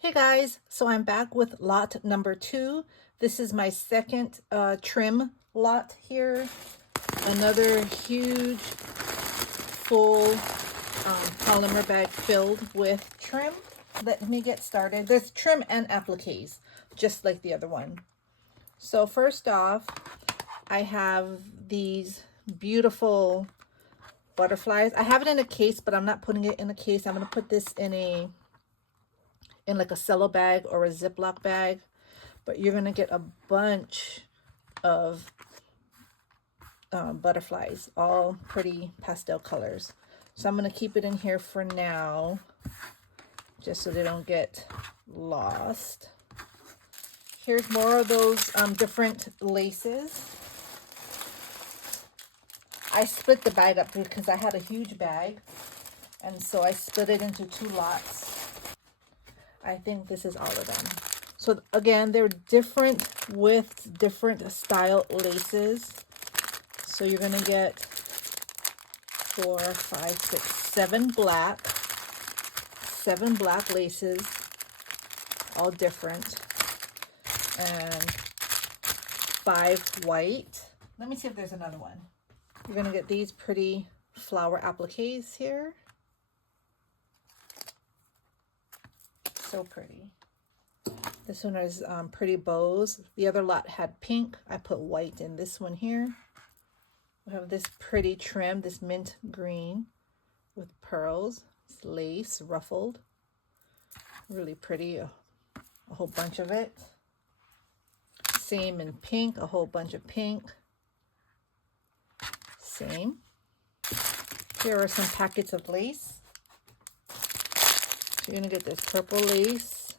Hey guys, so I'm back with lot number 2. This is my second trim lot here. Another huge full polymer bag filled with trim. Let me get started. There's trim and appliques, just like the other one. So first off, I have these beautiful butterflies. I have it in a case, but I'm not putting it in a case. I'm going to put this in like a cello bag or a Ziploc bag, but you're gonna get a bunch of butterflies, all pretty pastel colors. So I'm gonna keep it in here for now, just so they don't get lost. Here's more of those different laces. I split the bag up because I had a huge bag, and so I split it into 2 lots. I think this is all of them. So again, they're different widths, different style laces. So you're gonna get 4, 5, 6, 7 black, 7 black laces, all different, and 5 white. Let me see if there's another one. You're gonna get these pretty flower appliques here. So pretty. This one is pretty bows. The other lot had pink. I put white in this one here. We have this pretty trim, this mint green with pearls. It's lace, ruffled. Really pretty, a whole bunch of it. Same in pink, a whole bunch of pink. Same. Here are some packets of lace. You're gonna get this purple lace,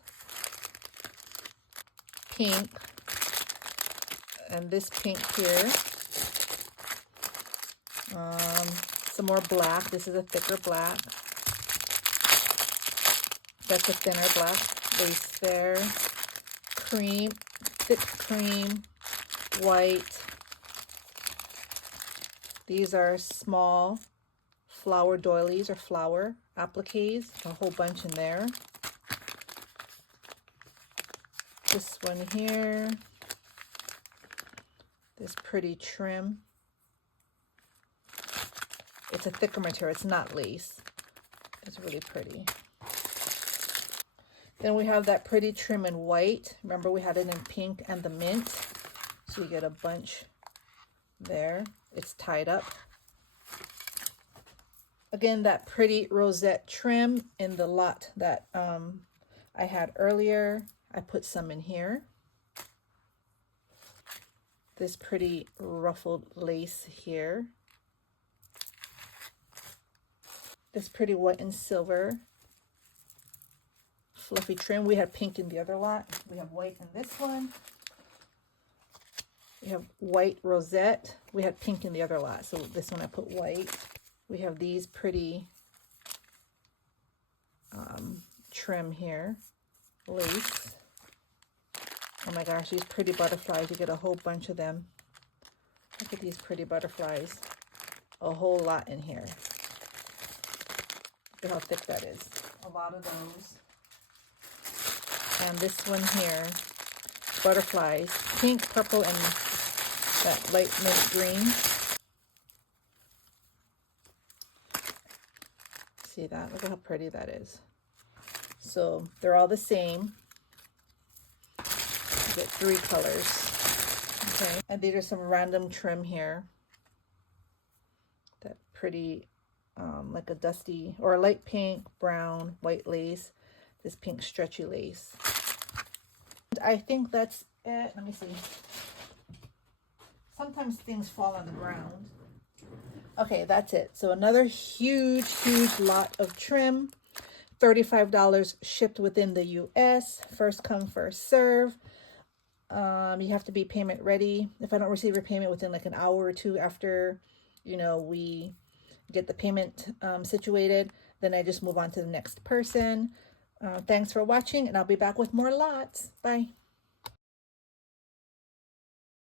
pink, and this pink here. Some more black. This is a thicker black. That's a thinner black lace there. Cream, thick cream, white. These are small flower doilies or flower appliques, a whole bunch in there. This one here, this pretty trim. It's a thicker material, it's not lace. It's really pretty. Then we have that pretty trim in white. Remember, we had it in pink and the mint. So you get a bunch there. It's tied up. Again, that pretty rosette trim in the lot that I had earlier. I put some in here. This pretty ruffled lace here. This pretty white and silver fluffy trim. We had pink in the other lot. We have white in this one. We have white rosette. We had pink in the other lot, so this one I put white. We have these pretty trim here, lace. Oh my gosh, these pretty butterflies. You get a whole bunch of them. Look at these pretty butterflies. A whole lot in here. Look at how thick that is. A lot of those. And this one here, butterflies, pink, purple, and that light mint green. See that? Look at how pretty that is. So they're all the same. You get 3 colors. Okay, and these are some random trim here. That pretty, like a dusty or a light pink, brown, white lace. This pink stretchy lace. I think that's it. Let me see. Sometimes things fall on the ground. Okay, that's it. So another huge lot of trim. $35 shipped within the US. First come, first serve. You have to be payment ready. If I don't receive your payment within like an hour or 2 after, we get the payment situated, then I just move on to the next person. Thanks for watching, and I'll be back with more lots. Bye.